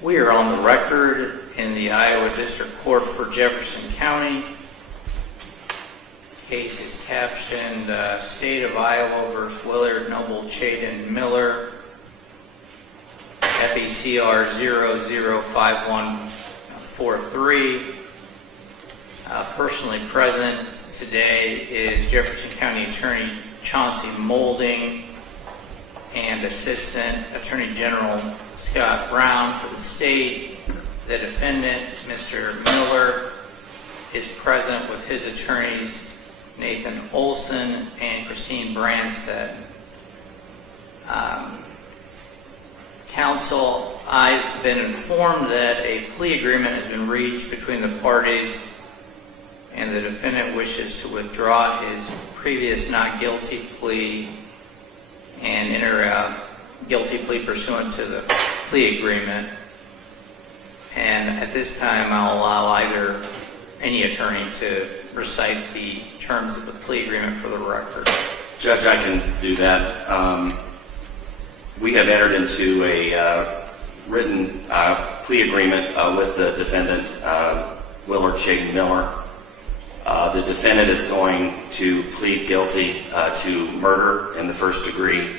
We are on the record in the Iowa District Court for Jefferson County. Case is captioned State of Iowa versus Willard Noble Chaiden Miller, FECR 005143. Personally present today is Jefferson County Attorney Chauncey Molding and Assistant Attorney General Scott Brown for the state. The defendant, Mr. Miller, is present with his attorneys Nathan Olson and Christine Branstead. Counsel, I've been informed that a plea agreement has been reached between the parties and the defendant wishes to withdraw his previous not guilty plea and enter a guilty plea pursuant to the plea agreement. And at this time, I'll allow either any attorney to recite the terms of the plea agreement for the record. Judge, I can do that. We have entered into a written plea agreement with the defendant, Willard Chaiden Miller. The defendant is going to plead guilty to murder in the first degree.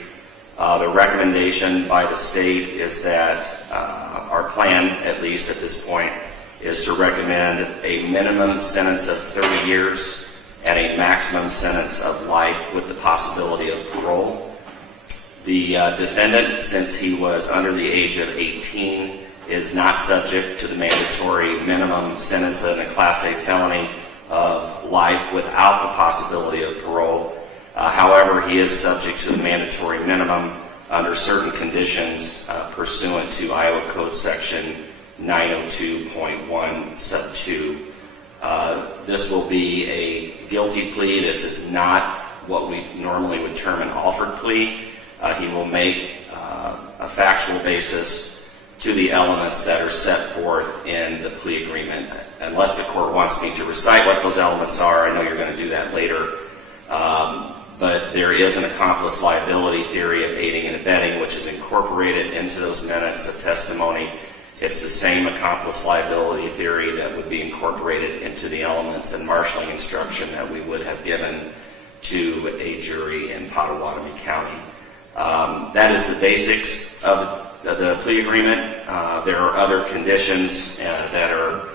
The recommendation by the state is that our plan, at least at this point, is to recommend a minimum sentence of 30 years and a maximum sentence of life with the possibility of parole. The defendant, since he was under the age of 18, is not subject to the mandatory minimum sentence in a Class A felony of life without the possibility of parole. However, he is subject to the mandatory minimum under certain conditions pursuant to Iowa Code Section 902.1 sub 2. This will be a guilty plea. This is not what we normally would term an offered plea. He will make a factual basis to the elements that are set forth in the plea agreement. Unless the court wants me to recite what those elements are, I know you're going to do that later. But there is an accomplice liability theory of aiding and abetting, which is incorporated into those minutes of testimony. It's the same accomplice liability theory that would be incorporated into the elements and marshalling instruction that we would have given to a jury in Pottawatomie County. That is the basics of the plea agreement. There are other conditions that are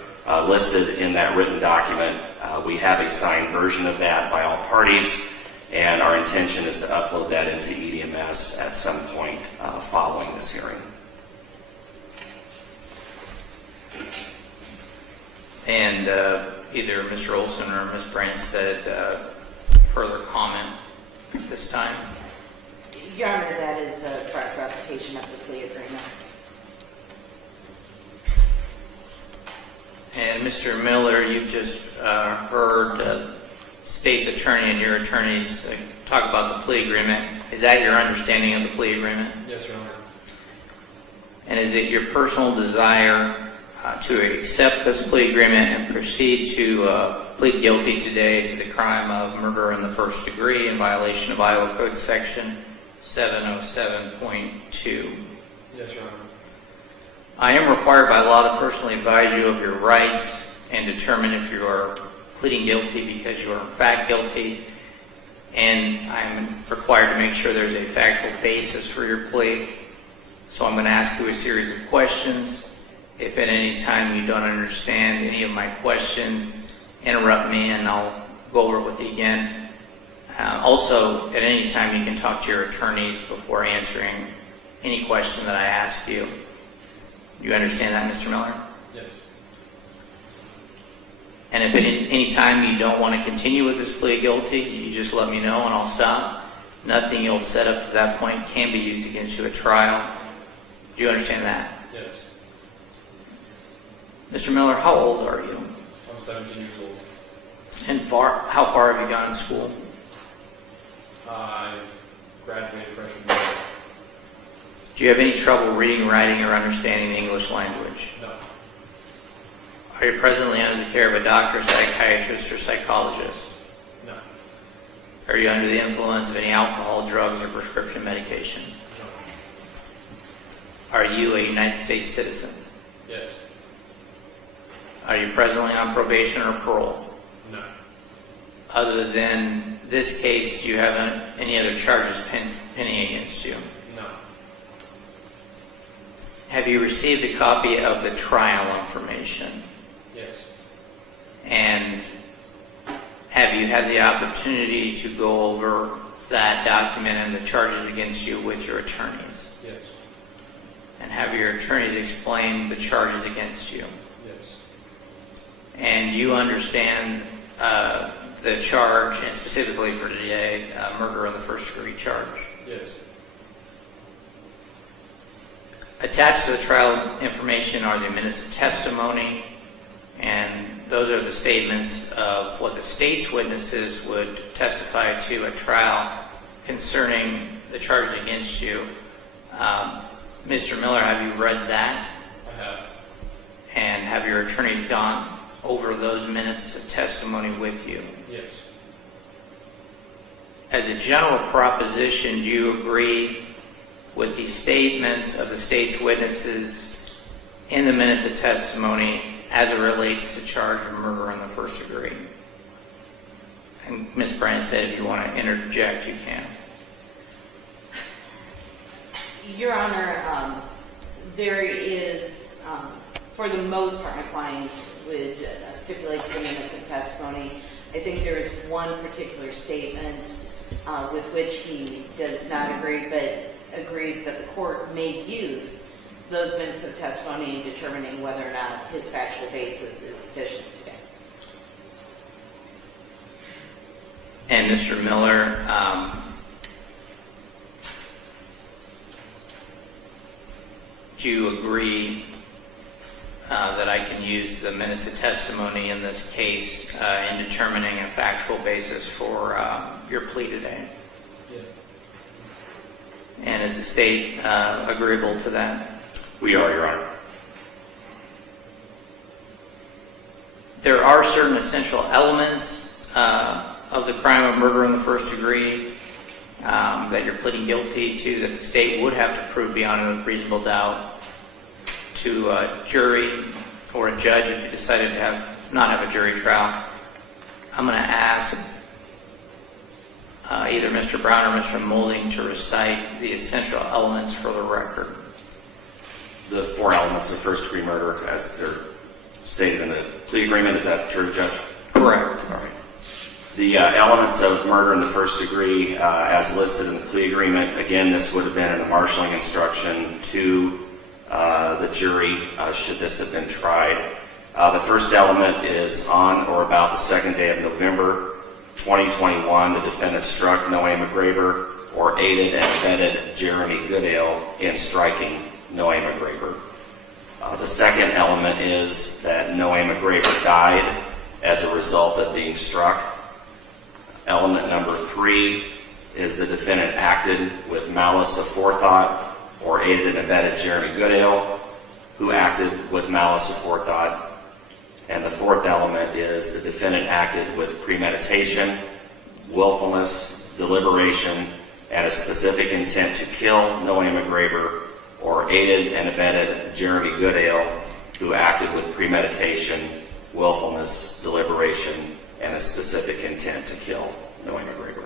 listed in that written document. We have a signed version of that by all parties, and our intention is to upload that into EDMS at some point following this hearing. And either Mr. Olson or Ms. Branstead further comment at this time? Your Honor, that is a correct recitation of the plea agreement. And Mr. Miller, you've just heard the state's attorney and your attorneys talk about the plea agreement. Is that your understanding of the plea agreement? Yes, Your Honor. And is it your personal desire to accept this plea agreement and proceed to plead guilty today to the crime of murder in the first degree in violation of Iowa Code Section 707.2? Yes, Your Honor. I am required by law to personally advise you of your rights and determine if you are pleading guilty because you are in fact guilty, and I'm required to make sure there's a factual basis for your plea. So I'm going to ask you a series of questions. If at any time you don't understand any of my questions, interrupt me and I'll go over it with you again. Also, at any time you can talk to your attorneys before answering any question that I ask you. Do you understand that, Mr. Miller? Yes. And if at any time you don't want to continue with this plea of guilty, you just let me know and I'll stop. Nothing you'll set up to that point can be used against you at trial. Do you understand that? Yes. Mr. Miller, how old are you? I'm 17 years old. And how far have you gone to school? I graduated freshman year. Do you have any trouble reading, writing, or understanding the English language? No. Are you presently under the care of a doctor, psychiatrist, or psychologist? No. Are you under the influence of any alcohol, drugs, or prescription medication? No. Are you a United States citizen? Yes. Are you presently on probation or parole? No. Other than this case, do you have any other charges pending against you? No. Have you received a copy of the trial information? Yes. And have you had the opportunity to go over that document and the charges against you with your attorneys? Yes. And have your attorneys explained the charges against you? Yes. And do you understand the charge, and specifically for today, murder in the first degree charge? Yes. Attached to the trial information are the minutes of testimony, and those are the statements of what the state's witnesses would testify to at trial concerning the charges against you. Mr. Miller, have you read that? I have. And have your attorneys gone over those minutes of testimony with you? Yes. As a general proposition, do you agree with the statements of the state's witnesses in the minutes of testimony as it relates to charge of murder in the first degree? And Ms. Brand said if you want to interject, you can. Your Honor, there is, for the most part, my client would stipulate to the minutes of testimony. I think there is one particular statement with which he does not agree, but agrees that the court may use those minutes of testimony in determining whether or not his factual basis is sufficient today. And Mr. Miller, do you agree that I can use the minutes of testimony in this case in determining a factual basis for your plea today? Yeah. And is the state agreeable to that? We are, Your Honor. There are certain essential elements of the crime of murder in the first degree that you're pleading guilty to that the state would have to prove beyond a reasonable doubt to a jury or a judge if you decided to not have a jury trial. I'm going to ask either Mr. Brown or Mr. Molding to recite the essential elements for the record. The 4 elements of first degree murder as they're stated in the plea agreement, is that true, Judge? Correct. All right. The elements of murder in the first degree as listed in the plea agreement, again, this would have been in the marshalling instruction to the jury should this have been tried. The first element is on or about the second day of November 2021, the defendant struck Nohema Graber or aided and abetted Jeremy Goodale in striking Nohema Graber. The second element is that Nohema Graber died as a result of being struck. Element number 3 is the defendant acted with malice aforethought or aided and abetted Jeremy Goodale, who acted with malice aforethought. And the fourth element is the defendant acted with premeditation, willfulness, deliberation, and a specific intent to kill Nohema Graber, or aided and abetted Jeremy Goodale, who acted with premeditation, willfulness, deliberation, and a specific intent to kill Nohema Graber.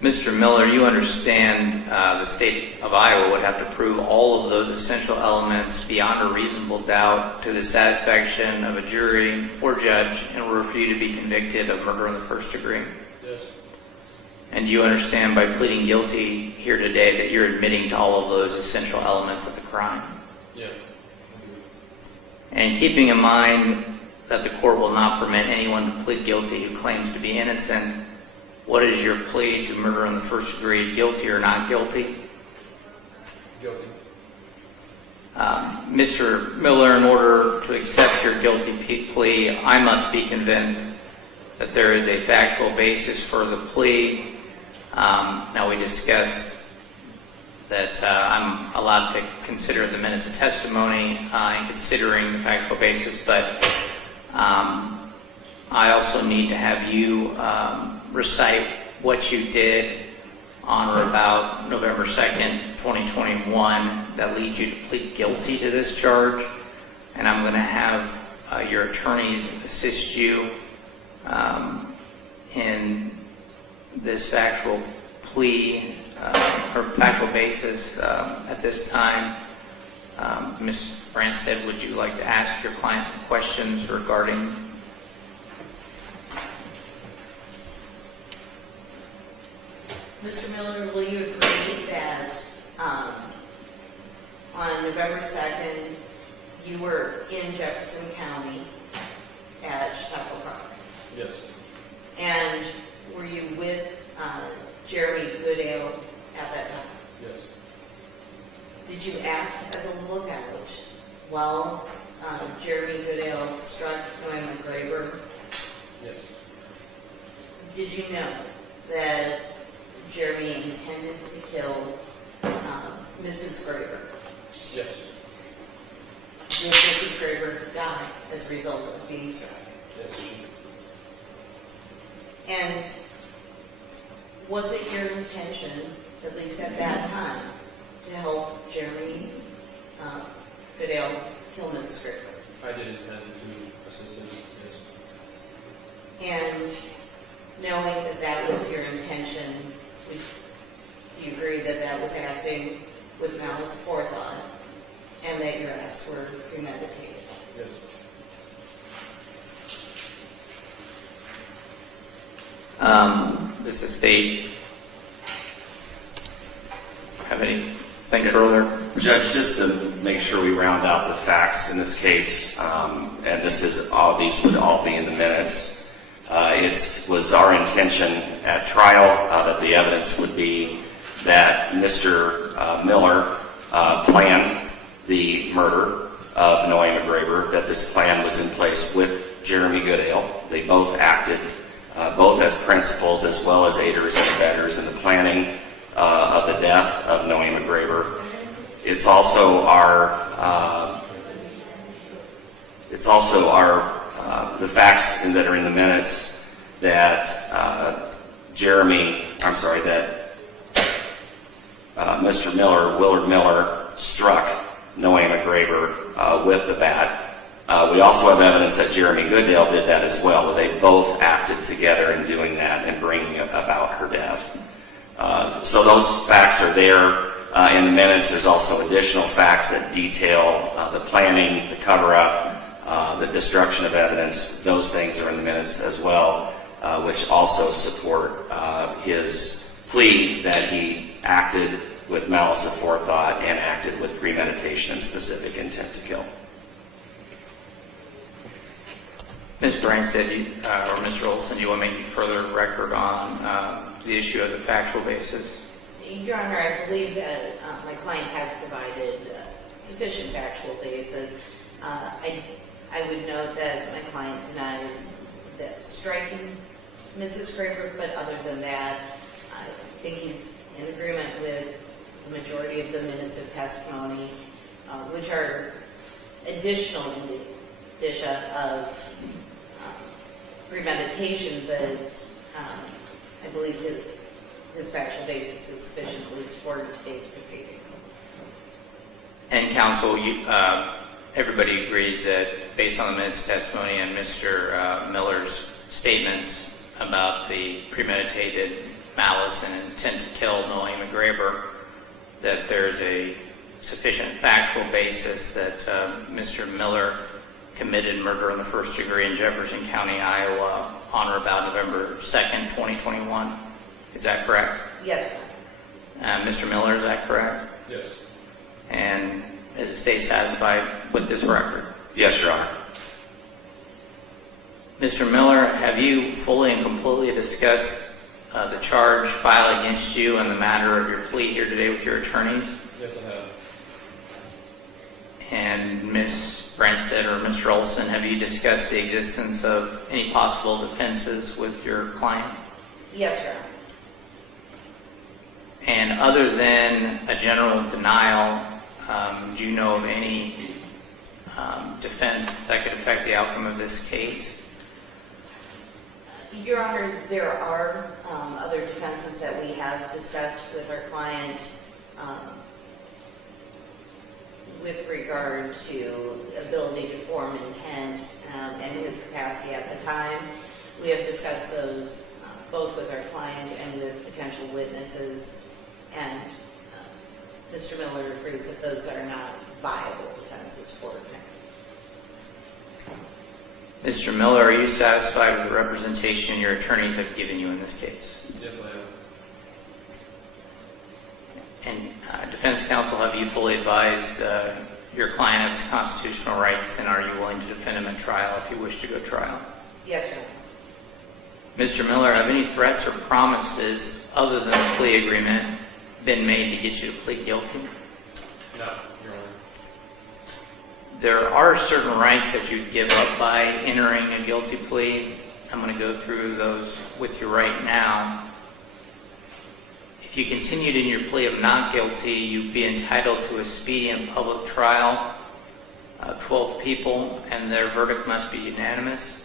Mr. Miller, you understand the state of Iowa would have to prove all of those essential elements beyond a reasonable doubt to the satisfaction of a jury or judge in order for you to be convicted of murder in the first degree. Yes. And do you understand by pleading guilty here today that you're admitting to all of those essential elements of the crime? Yeah. And keeping in mind that the court will not permit anyone to plead guilty who claims to be innocent, what is your plea to murder in the first degree, guilty or not guilty? Guilty. Mr. Miller, in order to accept your guilty plea, I must be convinced that there is a factual basis for the plea. Now we discussed that I'm allowed to consider the minutes of testimony in considering the factual basis, but I also need to have you recite what you did on or about November 2nd, 2021 that leads you to plead guilty to this charge. And I'm going to have your attorneys assist you in this factual plea or factual basis at this time. Ms. Branstad, would you like to ask your client some questions regarding? Mr. Miller, will you agree that on November 2nd, you were in Jefferson County at Chautauqua Park? Yes. And were you with Jeremy Goodale at that time? Yes. Did you act as a lookout while Jeremy Goodale struck Nohema Graber? Yes. Did you know that Jeremy intended to kill Mrs. Graber? Yes. Did Mrs. Graber die as a result of being struck? Yes. And was it your intention, at least at that time, to help Jeremy Goodale kill Mrs. Graber? I did intend to assist him. Yes. And knowing that that was your intention, would you agree that that was acting with malice aforethought and that your acts were premeditated? Yes. Does the state have anything further? Judge, just to make sure we round out the facts in this case, and these would all be in the minutes. It was our intention at trial that the evidence would be that Mr. Miller planned the murder of Nohema Graber, that this plan was in place with Jeremy Goodale. They both acted both as principals as well as aiders and abettors in the planning of the death of Nohema Graber. It's also the facts that are in the minutes that Mr. Miller, Willard Miller, struck Nohema Graber with the bat. We also have evidence that Jeremy Goodale did that as well. They both acted together in doing that and bringing about her death. So those facts are there in the minutes. There's also additional facts that detail the planning, the cover-up, the destruction of evidence. Those things are in the minutes as well, which also support his plea that he acted with malice aforethought and acted with premeditation and specific intent to kill. Ms. Branstad or Mr. Olson, do you want to make any further record on the issue of the factual basis? Your Honor, I believe that my client has provided sufficient factual basis. I would note that my client denies that striking Mrs. Graber, but other than that, I think he's in agreement with the majority of the minutes of testimony, which are additional indicia of premeditation, but I believe his factual basis is sufficient at least for today's proceedings. And counsel, everybody agrees that based on the minutes testimony and Mr. Miller's statements about the premeditated malice and intent to kill Nohema Graber, that there's a sufficient factual basis that Mr. Miller committed murder in the first degree in Jefferson County, Iowa on or about November 2nd, 2021. Is that correct? Yes, Your Honor. Mr. Miller, is that correct? Yes. And is the state satisfied with this record? Yes, Your Honor. Mr. Miller, have you fully and completely discussed the charge filed against you and the matter of your plea here today with your attorneys? Yes, I have. And Ms. Branstad or Mr. Olson, have you discussed the existence of any possible defenses with your client? Yes, Your Honor. And other than a general denial, do you know of any defense that could affect the outcome of this case? Your Honor, there are other defenses that we have discussed with our client with regard to ability to form intent and his capacity at the time. We have discussed those both with our client and with potential witnesses, and Mr. Miller agrees that those are not viable defenses for him. Mr. Miller, are you satisfied with the representation your attorneys have given you in this case? Yes, I am. And defense counsel, have you fully advised your client of his constitutional rights, and are you willing to defend him at trial if you wish to go to trial? Yes, sir. Mr. Miller, have any threats or promises other than the plea agreement been made to get you to plead guilty? No, Your Honor. There are certain rights that you give up by entering a guilty plea. I'm going to go through those with you right now. If you continued in your plea of not guilty, you'd be entitled to a speedy and public trial, 12 people, and their verdict must be unanimous.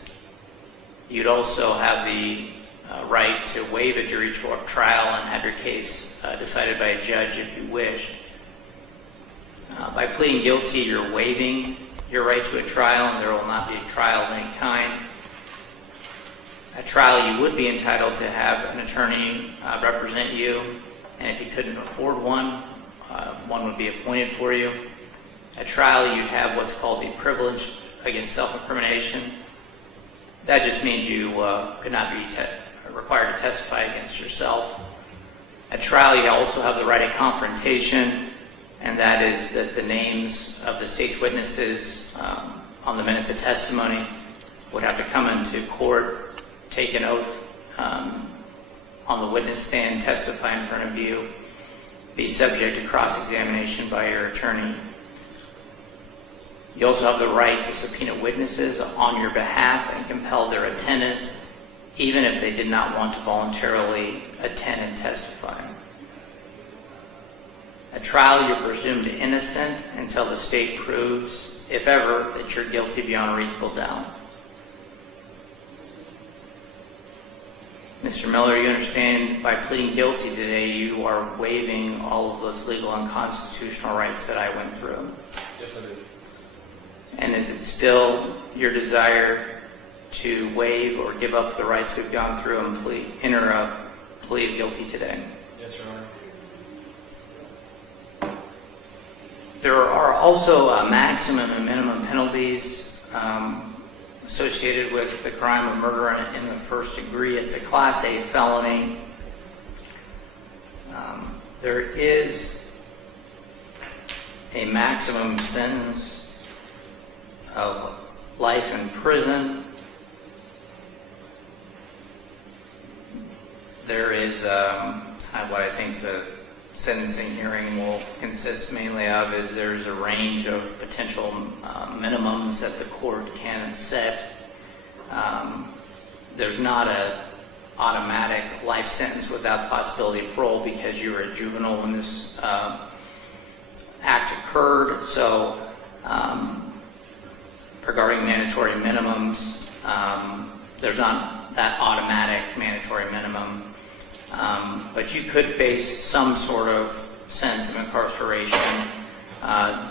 You'd also have the right to waive a jury trial and have your case decided by a judge if you wish. By pleading guilty, you're waiving your right to a trial, and there will not be a trial of any kind. At trial, you would be entitled to have an attorney represent you, and if you couldn't afford one, one would be appointed for you. At trial, you'd have what's called the privilege against self-incrimination. That just means you could not be required to testify against yourself. At trial, you also have the right of confrontation, and that is that the names of the state's witnesses on the minutes of testimony would have to come into court, take an oath on the witness stand, testify in front of you, be subject to cross-examination by your attorney. You also have the right to subpoena witnesses on your behalf and compel their attendance, even if they did not want to voluntarily attend and testify. At trial, you're presumed innocent until the state proves, if ever, that you're guilty beyond a reasonable doubt. Mr. Miller, you understand by pleading guilty today, you are waiving all of those legal and constitutional rights that I went through. Yes, I do. And is it still your desire to waive or give up the rights we've gone through and enter a plea of guilty today? Yes, Your Honor. There are also maximum and minimum penalties associated with the crime of murder in the first degree. It's a Class A felony. There is a maximum sentence of life in prison. There is what I think the sentencing hearing will consist mainly of is there's a range of potential minimums that the court can set. There's not an automatic life sentence without possibility of parole because you were a juvenile when this act occurred. So regarding mandatory minimums, there's not that automatic mandatory minimum. But you could face some sort of sentence of incarceration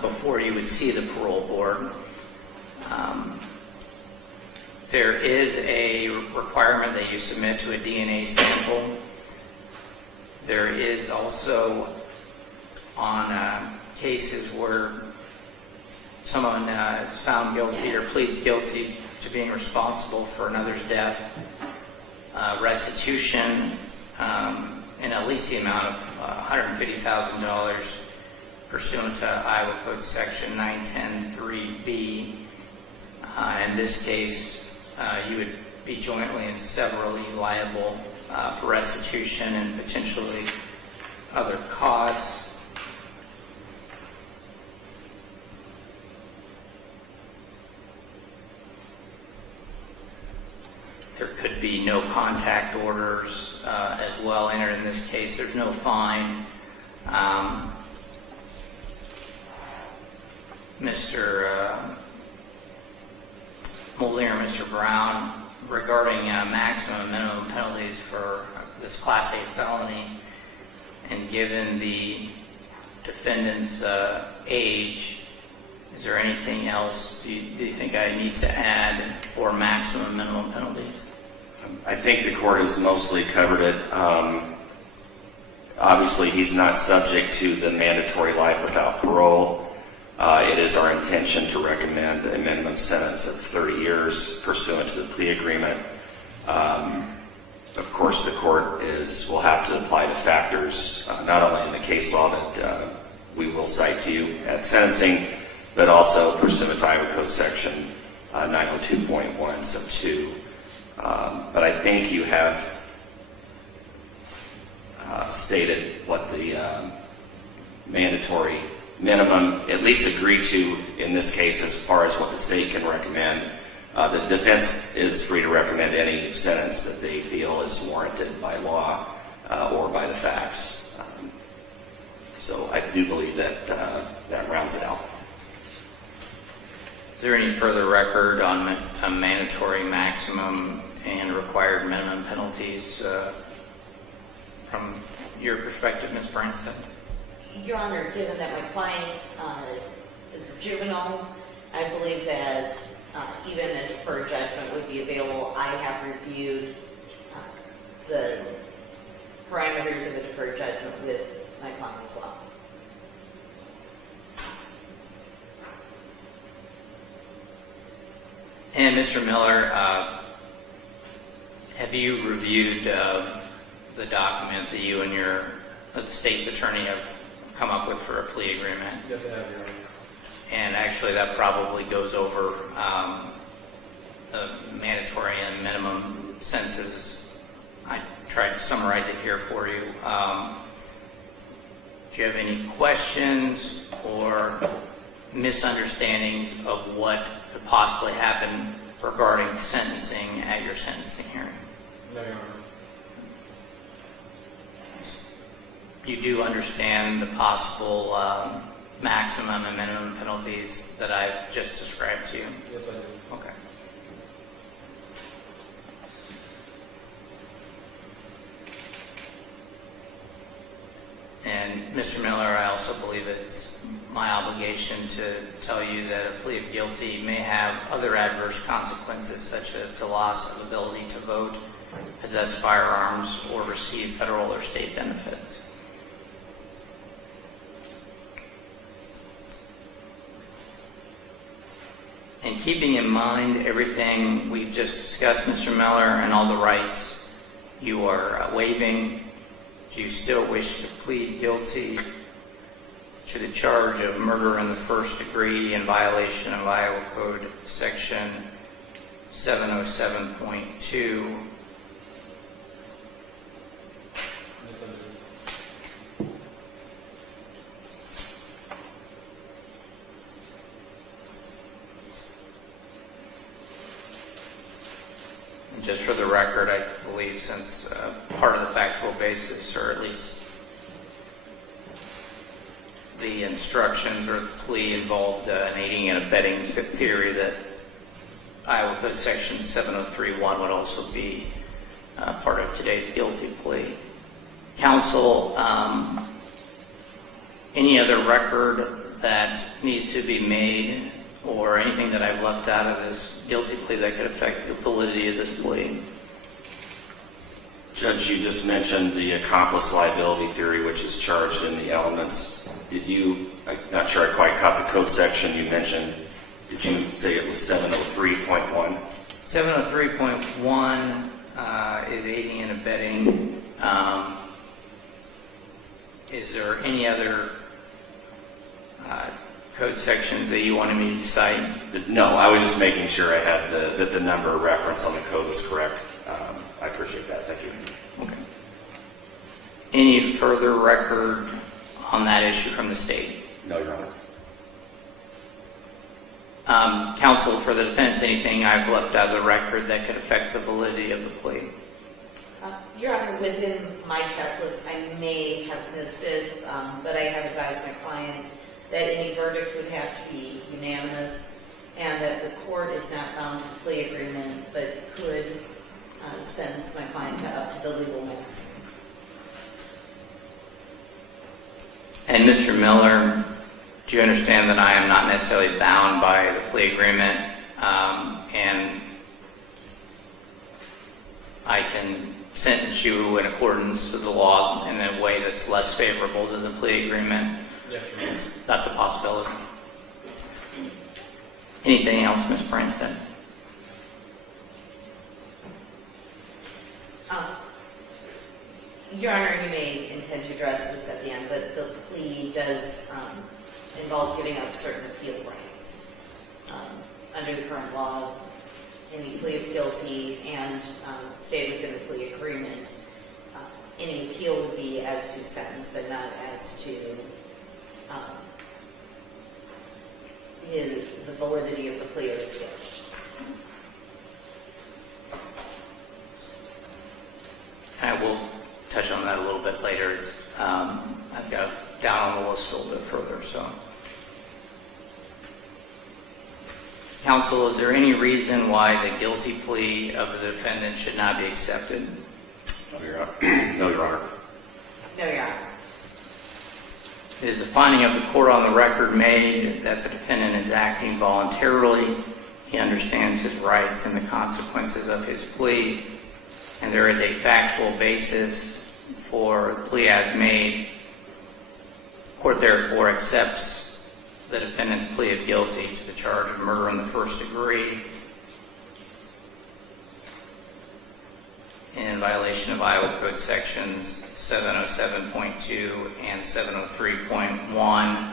before you would see the parole board. There is a requirement that you submit to a DNA sample. There is also on cases where someone is found guilty or pleads guilty to being responsible for another's death, restitution in at least the amount of $150,000 pursuant to Iowa Code Section 910(3)B. In this case, you would be jointly and severally liable for restitution and potentially other costs. There could be no contact orders as well entered in this case. There's no fine. Mr. Mulder and Mr. Brown, regarding maximum and minimum penalties for this Class A felony, and given the defendant's age, is there anything else do you think I need to add for maximum minimum penalty? I think the court has mostly covered it. Obviously, he's not subject to the mandatory life without parole. It is our intention to recommend a minimum sentence of 30 years pursuant to the plea agreement. Of course, the court will have to apply the factors, not only in the case law that we will cite to you at sentencing, but also pursuant to Iowa Code Section 902.1 sub 2. But I think you have stated what the mandatory minimum, at least agreed to in this case as far as what the state can recommend. The defense is free to recommend any sentence that they feel is warranted by law or by the facts. So I do believe that that rounds it out. Is there any further record on a mandatory maximum and required minimum penalties from your perspective, Ms. Branstad? Your Honor, given that my client is juvenile, I believe that even a deferred judgment would be available. I have reviewed the parameters of a deferred judgment with my client as well. And Mr. Miller, have you reviewed the document that you and the state's attorney have come up with for a plea agreement? Yes, I have, Your Honor. And actually that probably goes over the mandatory and minimum sentences. I tried to summarize it here for you. Do you have any questions or misunderstandings of what could possibly happen regarding sentencing at your sentencing hearing? No, Your Honor. You do understand the possible maximum and minimum penalties that I've just described to you? Yes, I do. Okay. And Mr. Miller, I also believe it's my obligation to tell you that a plea of guilty may have other adverse consequences, such as the loss of ability to vote, possess firearms, or receive federal or state benefits. And keeping in mind everything we've just discussed, Mr. Miller, and all the rights you are waiving, do you still wish to plead guilty to the charge of murder in the first degree in violation of Iowa Code Section 707.2? Yes, I do. And just for the record, I believe since part of the factual basis, or at least the instructions or the plea involved an aiding and abetting theory, that Iowa Code Section 703.1 would also be part of today's guilty plea. Counsel, any other record that needs to be made or anything that I've left out of this guilty plea that could affect the validity of this plea? Judge, you just mentioned the accomplice liability theory, which is charged in the elements. Did you, I'm not sure I quite caught the code section you mentioned. Did you say it was 703.1? 703.1 is aiding and abetting. Is there any other code sections that you wanted me to cite? No, I was just making sure I had that the number reference on the code was correct. I appreciate that. Thank you. Okay. Any further record on that issue from the state? No, Your Honor. Counsel, for the defense, anything I've left out of the record that could affect the validity of the plea? Your Honor, within my checklist, I may have missed it, but I have advised my client that any verdict would have to be unanimous and that the court is not bound to the plea agreement but could sentence my client to up to the legal maximum. And Mr. Miller, do you understand that I am not necessarily bound by the plea agreement, and I can sentence you in accordance with the law in a way that's less favorable than the plea agreement? Yes, Your Honor. That's a possibility. Anything else, Ms. Branstad? Your Honor, you may intend to address this at the end, but the plea does involve giving up certain appeal rights. Under the current law, any plea of guilty and stayed within the plea agreement, any appeal would be as to sentence, but not as to the validity of the plea of his guilt. I will touch on that a little bit later. I've got it down on the list a little bit further. So, counsel, is there any reason why the guilty plea of the defendant should not be accepted? No, Your Honor. No, Your Honor. No, Your Honor. It is a finding of the court on the record made that the defendant is acting voluntarily. He understands his rights and the consequences of his plea, and there is a factual basis for the plea as made. The court therefore accepts the defendant's plea of guilty to the charge of murder in the first degree in violation of Iowa Code Sections 707.2 and 703.1.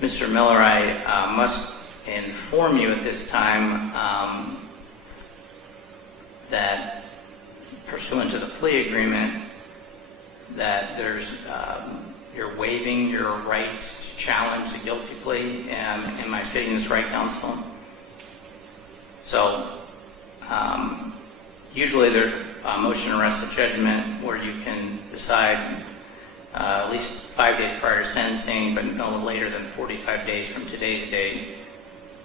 Mr. Miller, I must inform you at this time that pursuant to the plea agreement, that you're waiving your right to challenge the guilty plea. Am I stating this right, counsel? So, usually there's a motion to arrest the judgment where you can decide at least 5 days prior to sentencing, but no later than 45 days from today's date,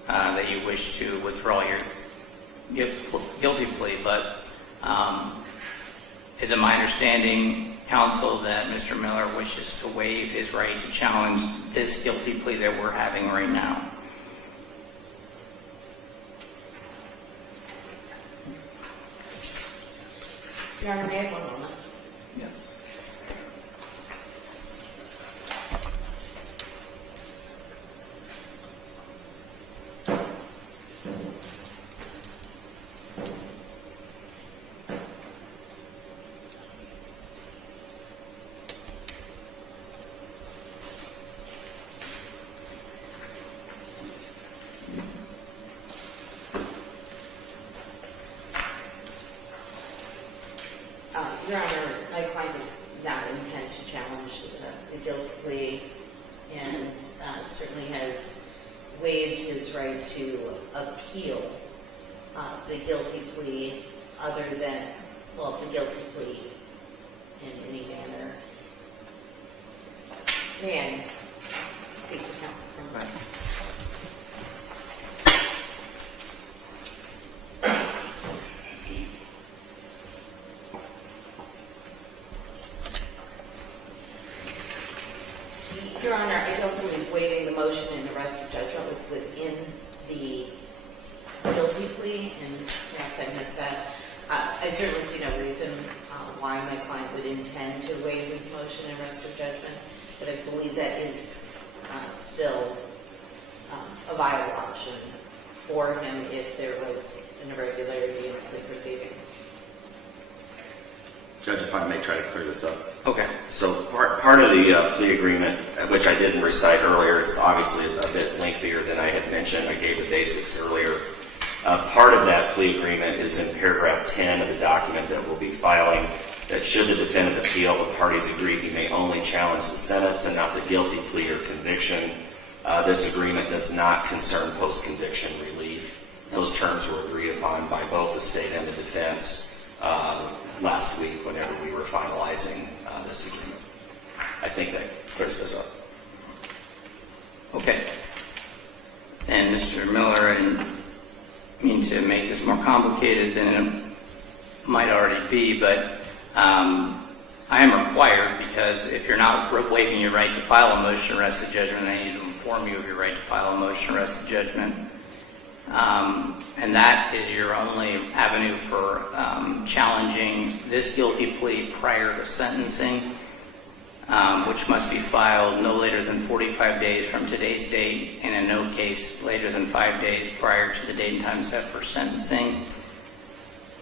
that you wish to withdraw your guilty plea. But is it my understanding, counsel, that Mr. Miller wishes to waive his right to challenge this guilty plea that we're having right now? Your Honor, may I have 1 moment? Yes. Your Honor, my client does not intend to challenge the guilty plea and certainly has waived his right to appeal the guilty plea other than, the guilty plea in any manner. May I speak to counsel for a moment? Your Honor, I don't believe waiving the motion and arrest of judgment was within the guilty plea, and perhaps I missed that. I certainly see no reason why my client would intend to waive his motion and arrest of judgment, but I believe that is still a viable option for him if there was an irregularity in the plea proceeding. Judge, if I may try to clear this up. Okay. So part of the plea agreement, which I didn't recite earlier, it's obviously a bit lengthier than I had mentioned. I gave the basics earlier. Part of that plea agreement is in paragraph 10 of the document that we'll be filing, that should the defendant appeal, the parties agree he may only challenge the sentence and not the guilty plea or conviction. This agreement does not concern post-conviction relief. Those terms were agreed upon by both the state and the defense last week whenever we were finalizing this agreement. I think that clears this up. Okay. And And Mr. Miller, I mean to make this more complicated than it might already be, but I am required, because if you're not waiving your right to file a motion to arrest the judgment, I need to inform you of your right to file a motion to arrest the judgment. And that is your only avenue for challenging this guilty plea prior to sentencing, which must be filed no later than 45 days from today's date, and in no case later than 5 days prior to the date and time set for sentencing.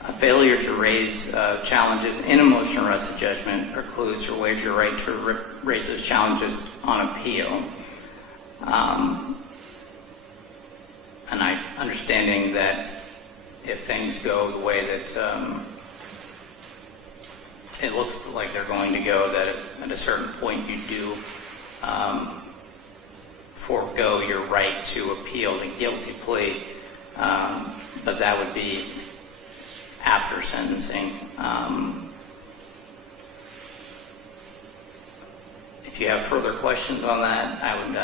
A failure to raise challenges in a motion to arrest the judgment precludes or waives your right to raise those challenges on appeal. And I understanding that if things go the way that it looks like they're going to go, that at a certain point you do forego your right to appeal the guilty plea, but that would be after sentencing. If you have further questions on that, I would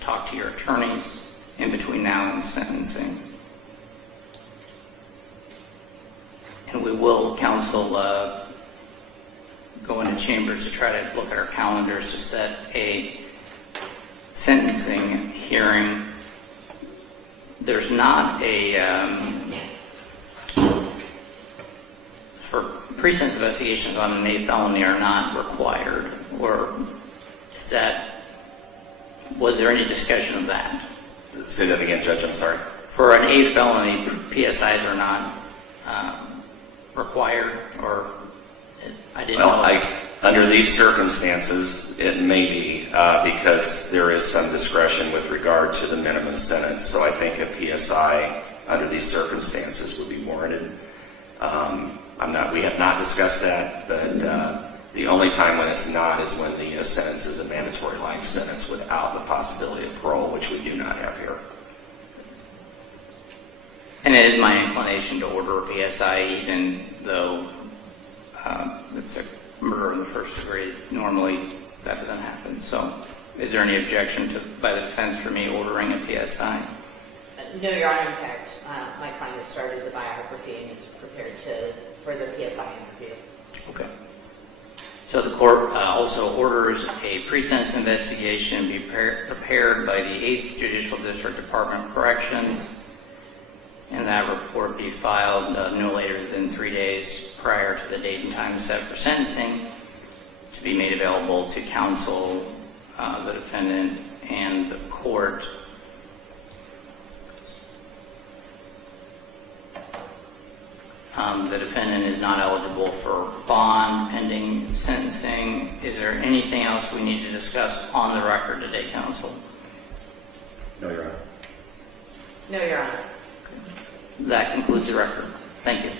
talk to your attorneys in between now and sentencing. And we will, counsel, go into chambers to try to look at our calendars to set a sentencing hearing. There's not a for pre-sentence investigations on an A felony are not required, or is that, was there any discussion of that? Say that again, Judge, I'm sorry. For an A felony, PSIs are not required, or I didn't know. Well, under these circumstances, it may be, because there is some discretion with regard to the minimum sentence, so I think a PSI under these circumstances would be warranted. We have not discussed that, but the only time when it's not is when the sentence is a mandatory life sentence without the possibility of parole, which we do not have here. And it is my inclination to order a PSI, even though it's a murder in the first degree. Normally, that doesn't happen. So, is there any objection by the defense for me ordering a PSI? No, Your Honor. In fact, my client has started the biography and is prepared for the PSI interview. Okay. So the court also orders a pre-sentence investigation be prepared by the 8th Judicial District Department of Corrections, and that report be filed no later than 3 days prior to the date and time set for sentencing, to be made available to counsel, the defendant, and the court. The defendant is not eligible for bond pending sentencing. Is there anything else we need to discuss on the record today, counsel? No, Your Honor. No, Your Honor. That concludes the record. Thank you.